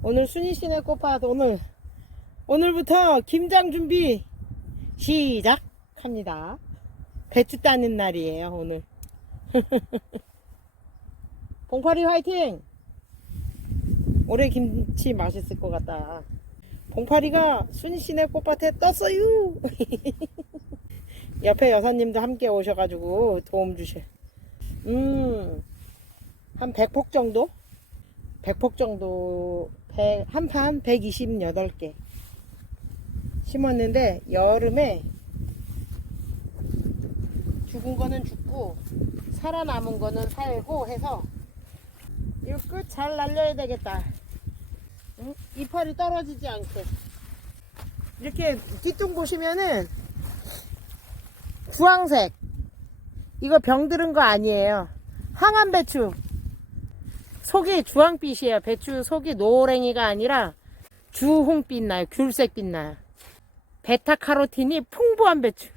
오늘 순이 씨네 꽃밭 오늘 오늘부터 김장 준비 시작합니다. 배추 따는 날이에요 오늘. 봉파리 화이팅! 올해 김치 맛있을 것 같다. 봉파리가 순이 씨네 꽃밭에 떴어요. 옆에 여사님도 함께 오셔가지고 도움 주셔. 음, 한 100폭 정도? 100폭 정도, 100, 한판 128개 심었는데, 여름에 죽은 거는 죽고, 살아남은 거는 살고 해서, 이거 끝 잘 날려야 되겠다. 응? 이파리 떨어지지 않게. 이렇게 뒤뚱 보시면은, 주황색. 이거 병 들은 거 아니에요. 항암 배추. 속이 주황빛이에요. 배추 속이 노랭이가 아니라 주홍빛 나요. 귤색빛 나요. 베타카로틴이 풍부한 배추.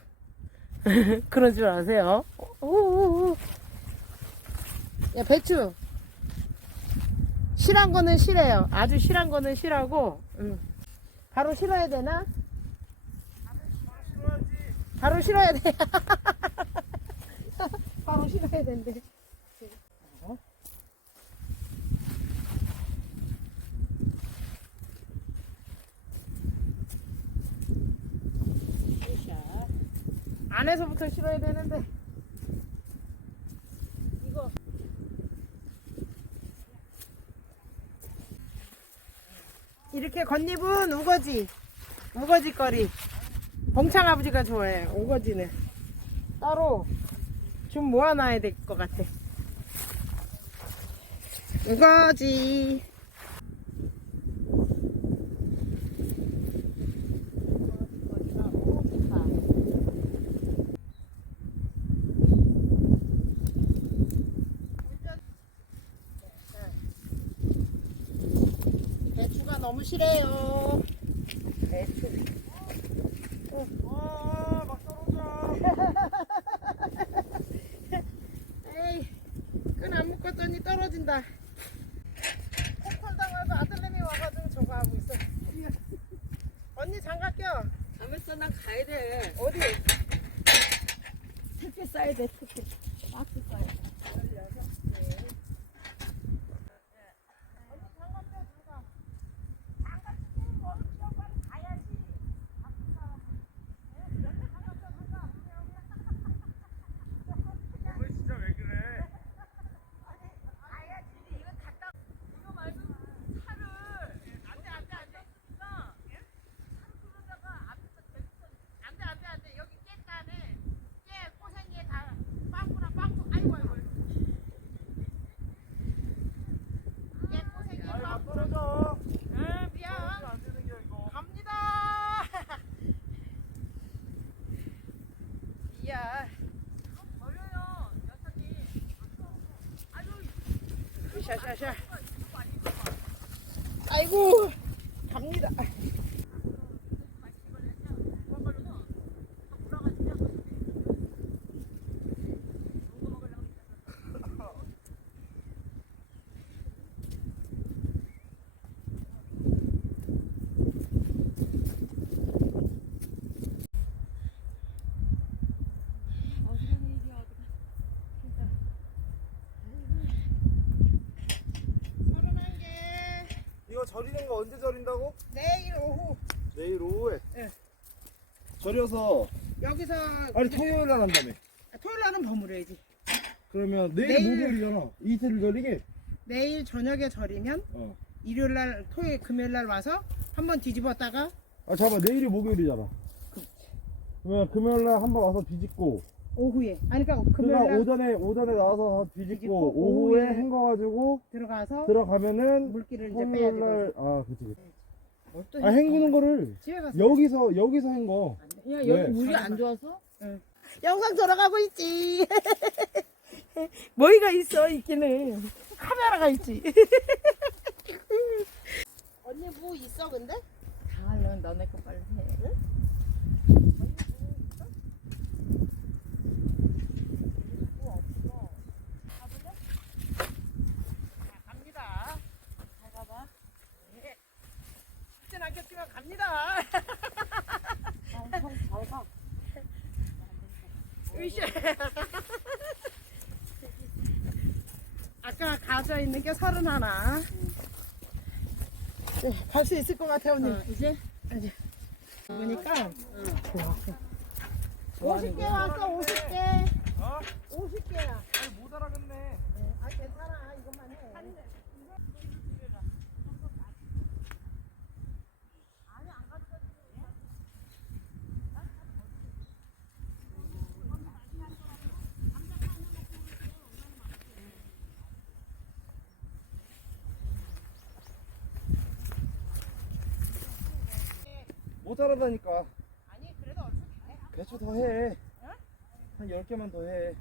그런 줄 아세요? 야, 배추. 실한 거는 실해요. 아주 실한 거는 실하고, 음. 바로 실어야 되나? 바로 실어야 돼. 바로 실어야 된대. 안에서부터 실어야 되는데. 이거. 이렇게 겉잎은 우거지. 우거지 거리. 봉창 아버지가 좋아해요. 우거지는. 따로 좀 모아놔야 될 것 같아. 우거지. 너무 실해요. 배추. 와, 막 떨어져. 에이, 끈 안 묶었더니 떨어진다. 콩털 당하고 아들내미 와가지고 저거 하고 있어. 언니 장갑 껴. 잠했어 난 가야 돼 어디? 특히 싸야 돼 특히 박스 싸야 돼 너 진짜 왜 그래? 아니, 막 떨어져. 떨어지면 안 되는 게 이거. 갑니다. 이야. 샤샤샤. 아이고, 갑니다. 서른한 개. 이거 절이는 거 언제 절인다고? 내일 오후 내일 오후에. 예. 절여서 여기서 아니 토요일 날 한다며. 아, 토요일 날은 버무려야지. 그러면 내일, 내일- 목요일이잖아. 이틀 절이게. 내일 저녁에 절이면 어. 일요일 날, 토요일, 금요일 날 와서 한번 뒤집었다가 아 잠깐 내일이 목요일이잖아. 그러면 금요일 날 한번 와서 뒤집고. 오후에. 아니 그러니까 금요일 그러니까 날 오전에 오전에 나와서 뒤집고, 뒤집고, 오후에 오후에 헹궈가지고 들어가서 들어가면은 물기를 이제 빼야 토요일 되고. 날아 그치 그치. 뭐또아 헹구는 거를 집에 가서 여기서 여기서 헹궈. 야 왜? 여기 물이 안 좋아서? 영상 돌아가고 있지. 뭐이가 있어 있기는 카메라가 있지. 언니 뭐 있어 근데? 다 하려면 너네 거 빨리 해 갑니다. 잘 가봐 갑니다. 형잘 가. 으쌰. 아까 가져 있는 게 서른 하나. 네, 갈수 있을 것 같아요, 언니. 이제? 보니까 좋아. 50개 왔어, 50개. 어? 50개야. 아니 못 알아듣네. 아, 괜찮아. 이것만 해. 못 알아다니까. 아니, 그래도 얼추 다 해. 배추 더 해. 한 10개만 더 해.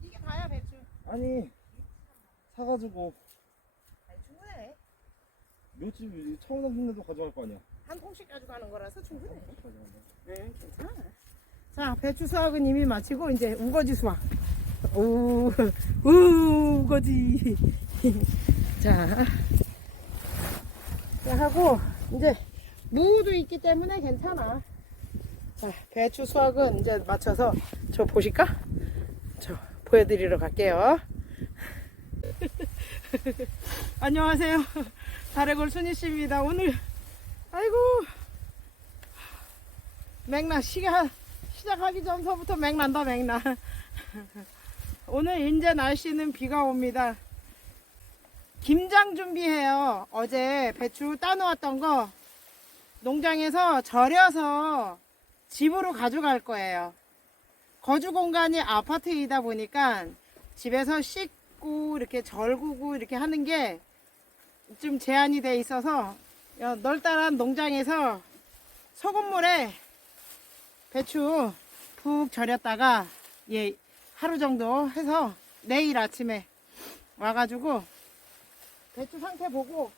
이게 다야, 배추. 아니 사가지고 아니, 충분해. 처음 담는 데도 가져갈 거 아니야. 한 통씩 가져가는 거라서 충분해. 네, 괜찮아. 자, 배추 수확은 이미 마치고 이제 우거지 수확. 우, 우, 우거지. 자, 자, 하고 이제 무도 있기 때문에 괜찮아. 자, 배추 수확은 이제 맞춰서 저 보실까? 저 보여드리러 갈게요. 안녕하세요. 다래골 순희 씨입니다. 오늘 아이고 맥나 시가 시작하기 전서부터 맥난다 맥나 오늘 이제 날씨는 비가 옵니다 김장 준비해요 어제 배추 따놓았던 거 농장에서 절여서 집으로 가져갈 거예요. 거주 공간이 아파트이다 보니까 집에서 씻고 이렇게 절구고 이렇게 하는 게 좀 제한이 돼 있어서 야, 널따란 농장에서 소금물에 배추 푹 절였다가 예 하루 정도 해서 내일 아침에 와가지고 배추 상태 보고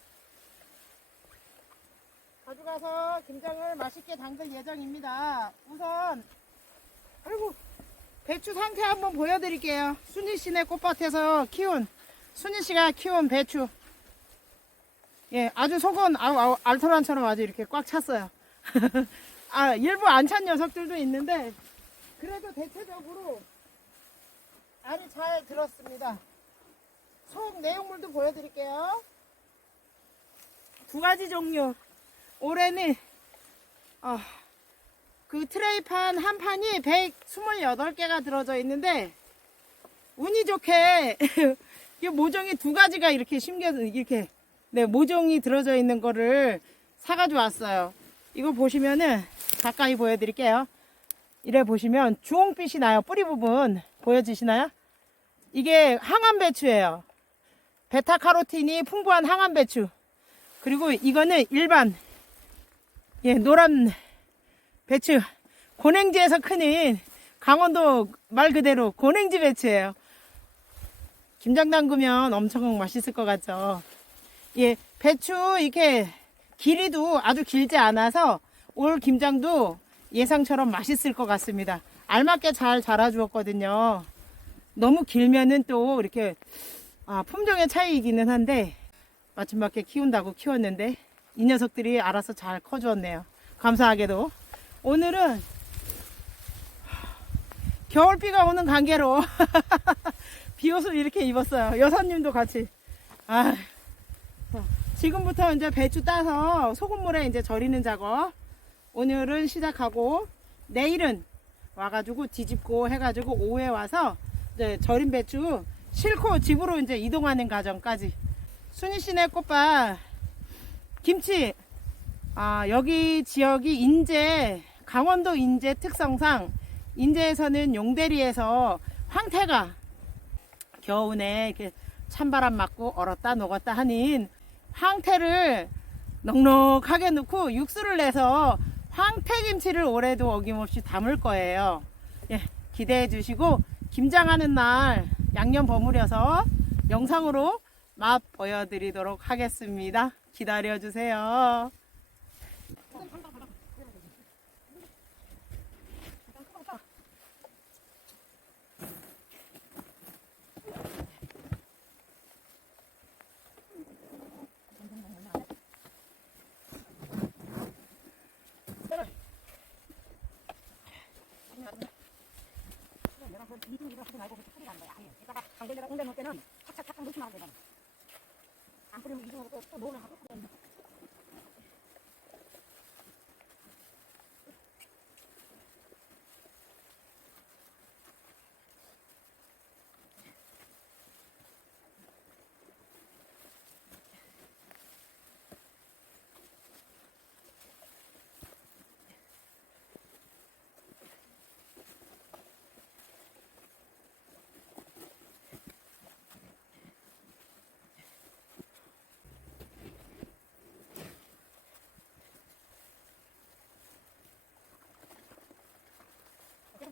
가져가서 김장을 맛있게 담글 예정입니다. 우선 아이고 배추 상태 한번 보여드릴게요. 순희 씨네 꽃밭에서 키운 순희 씨가 키운 배추 예, 아주 속은 아우, 아우, 알토란처럼 아주 이렇게 꽉 찼어요. 아, 일부 안 찬 녀석들도 있는데, 그래도 대체적으로 알이 잘 들었습니다. 속 내용물도 보여드릴게요. 두 가지 종류. 올해는, 어, 그 트레이판 한 판이 128개가 들어져 있는데, 운이 좋게, 이 모종이 두 가지가 이렇게 심겨, 이렇게 네, 모종이 들어져 있는 거를 사가지고 왔어요. 이거 보시면은 가까이 보여드릴게요. 이래 보시면 주홍빛이 나요. 뿌리 부분 보여지시나요? 이게 항암 배추예요. 베타카로틴이 풍부한 항암 배추. 그리고 이거는 일반 예 노란 배추 고냉지에서 크는 강원도 말 그대로 고냉지 배추예요. 김장 담그면 엄청 맛있을 것 같죠. 예, 배추 이렇게 길이도 아주 길지 않아서 올 김장도 예상처럼 맛있을 것 같습니다. 알맞게 잘 자라주었거든요. 너무 길면은 또 이렇게 아, 품종의 차이이기는 한데 마침맞게 키운다고 키웠는데 이 녀석들이 알아서 잘 커주었네요. 감사하게도 오늘은 겨울비가 오는 관계로 비옷을 이렇게 입었어요. 여사님도 같이. 아, 지금부터 이제 배추 따서 소금물에 이제 절이는 작업 오늘은 시작하고 내일은 와가지고 뒤집고 해가지고 오후에 와서 이제 절인 배추 싣고 집으로 이제 이동하는 과정까지 순희 씨네 꽃밭 김치 아 여기 지역이 인제 강원도 인제 특성상 인제에서는 용대리에서 황태가 겨우내 이렇게 찬바람 맞고 얼었다 녹았다 하는 황태를 넉넉하게 넣고 육수를 내서 황태김치를 올해도 어김없이 담을 거예요. 예, 기대해 주시고 김장하는 날 양념 버무려서 영상으로 맛 보여드리도록 하겠습니다. 기다려주세요. 이거 이거 하지 말고 그렇게 소리가 아예. 이따가 강대리랑 홍대 놓을 때는 착착착 놓치면 안 되잖아. 야지. 이렇게 하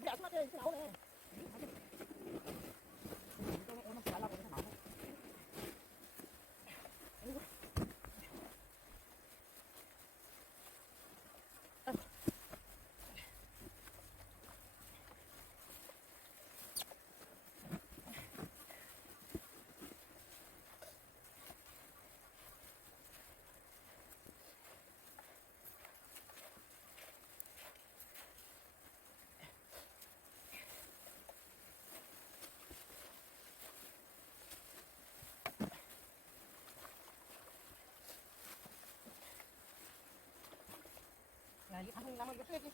Đảo 么硬脑的 면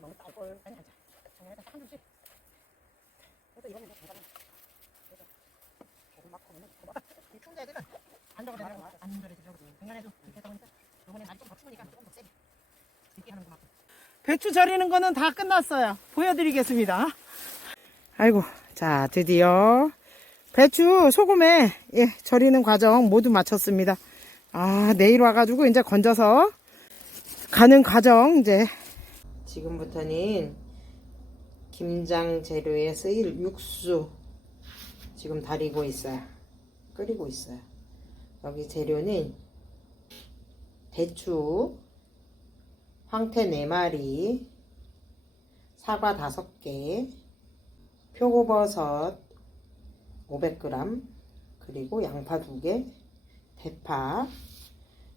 너무 딸걸. 아니, 앉아. 정연이가 한 줄씩. 그래서 이제 제가 그래서 조금 막 하면은 고마워. 이 추운 애들은 안 적어도 되는 거야. 안 절해지려고. 중간에도 이렇게 하다 보니까 요번에 날이 좀더 추우니까 조금 더 세게. 깊게 하는 것만큼. 배추 절이는 거는 다 끝났어요. 보여드리겠습니다. 아이고, 자, 드디어 배추 소금에 예, 절이는 과정 모두 마쳤습니다. 아, 내일 와가지고 이제 건져서 가는 과정 이제 지금부터는 김장 재료에 쓰일 육수 지금 다리고 있어요. 끓이고 있어요. 여기 재료는 대추, 황태 4마리, 사과 5개, 표고버섯 500g, 그리고 양파 2개, 대파,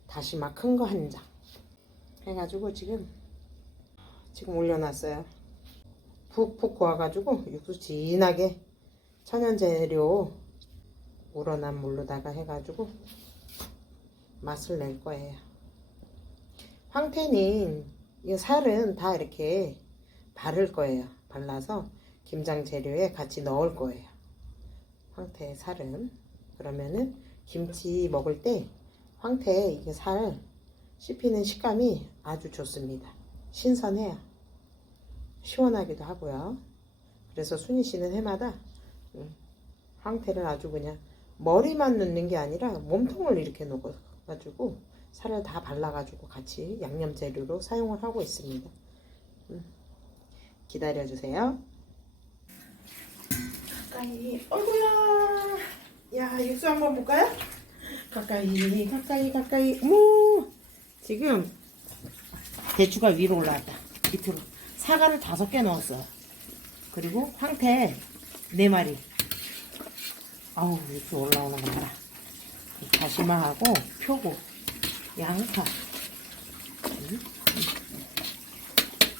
다시마 큰 거 한 장. 해가지고 지금 지금 올려놨어요. 푹푹 고와가지고 육수 진하게 천연 재료 우러난 물로다가 해가지고 맛을 낼 거예요. 황태는 이 살은 다 이렇게 바를 거예요. 발라서 김장 재료에 같이 넣을 거예요. 황태 살은 그러면은 김치 먹을 때 황태 이게 살 씹히는 식감이 아주 좋습니다. 신선해요. 시원하기도 하고요. 그래서 순희 씨는 해마다 음, 황태를 아주 그냥 머리만 넣는 게 아니라 몸통을 이렇게 넣어가지고 살을 다 발라가지고 같이 양념 재료로 사용을 하고 있습니다. 음, 기다려주세요. 가까이, 어이구야. 야, 육수 한번 볼까요? 가까이, 가까이, 가까이. 오! 지금 대추가 위로 올라왔다. 밑으로. 사과를 다섯 개 넣었어요. 그리고 황태 네 마리. 아우, 이렇게 올라오는 거 봐라. 다시마하고 표고, 양파.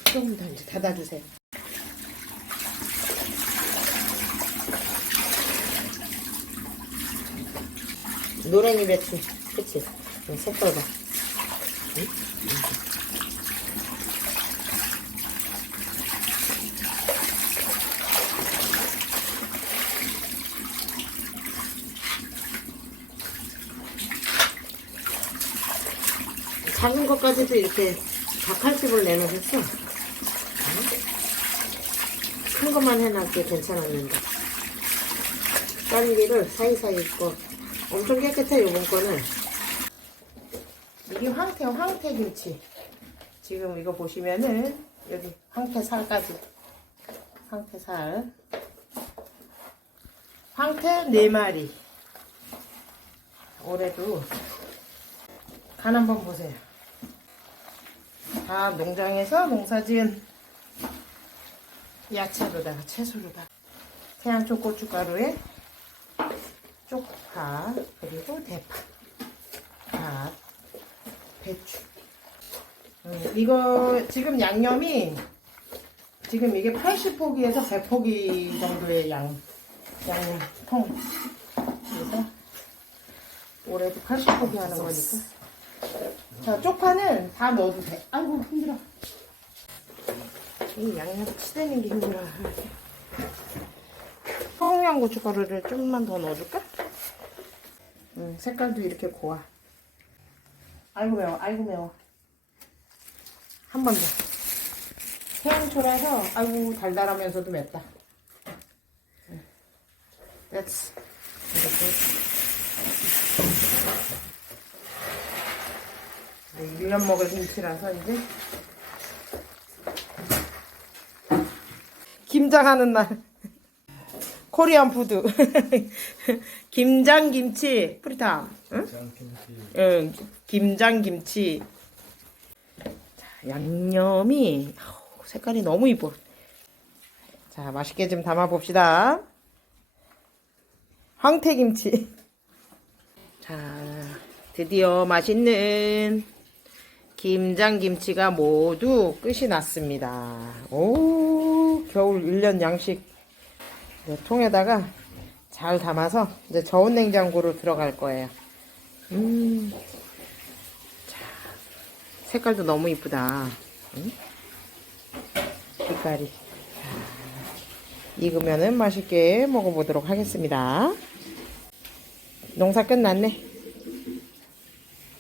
조금 더 이제 닫아주세요. 노랭이 배추, 그치? 응, 색깔 봐. 응? 작은 것까지도 이렇게 닭칼집을 내놓으셨어. 큰 것만 해놨기에 괜찮았는데. 다른기를 사이사이 있고 엄청 깨끗해 요번 거는. 이게 황태 황태 김치. 지금 이거 보시면은 여기 황태 살까지. 황태 살. 황태 네 마리. 올해도 간 한번 보세요 다 농장에서 농사지은 야채로다가 채소로다가 태양초 고춧가루에 쪽파 그리고 대파 밥 배추. 음, 이거 지금 양념이 지금 이게 80포기에서 100포기 정도의 양 양통. 그래서 올해도 80포기 하는 거니까 자 쪽파는 다 넣어도 돼. 아이고 힘들어. 이 양념 치대는 게 힘들어. 청양 고춧가루를 좀만 더 넣어줄까? 음, 색깔도 이렇게 고와. 아이고 매워 아이고 매워. 한 번 더. 태양초라서 아이고 달달하면서도 맵다. 음, 됐어. 이렇게 1년 먹을 김치라서 이제 김장하는 날. 코리안 푸드. 김장 김치 프리타 응? 응 김장 김치. 자, 양념이 색깔이 너무 이뻐. 자 맛있게 좀 담아 봅시다. 황태 김치. 자 드디어 맛있는 김장김치가 모두 끝이 났습니다 오 겨울 1년 양식 네, 통에다가 잘 담아서 이제 저온 냉장고로 들어갈 거예요. 음, 자, 색깔도 너무 이쁘다. 응? 색깔이. 자, 익으면은 맛있게 먹어보도록 하겠습니다. 농사 끝났네.